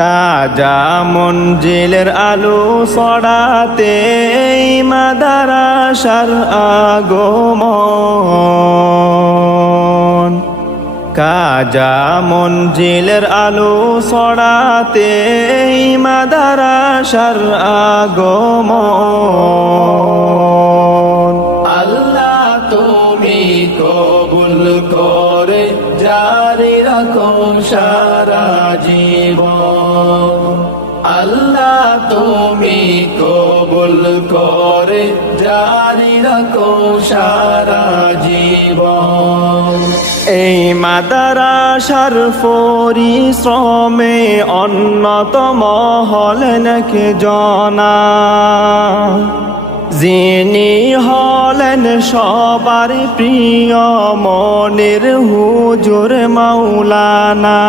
কাজা মঞ্জিলের আলো ছড়াতে মাদারাসার আগমন। কাজা মঞ্জিলের আলো ছড়াতে মাদারাসার আগমন। আল্লাহ তুমি কবুল করে জারি রাখো সারা জীবন। আল্লাহ তুমি কবুল করে জারি রাখো সারা জীবন। এই মাদারাসার পরিশ্রমে অন্যতম হলেন কে জনা, যিনি হলেন সবার প্রিয় মনির হুজুর মাওলানা।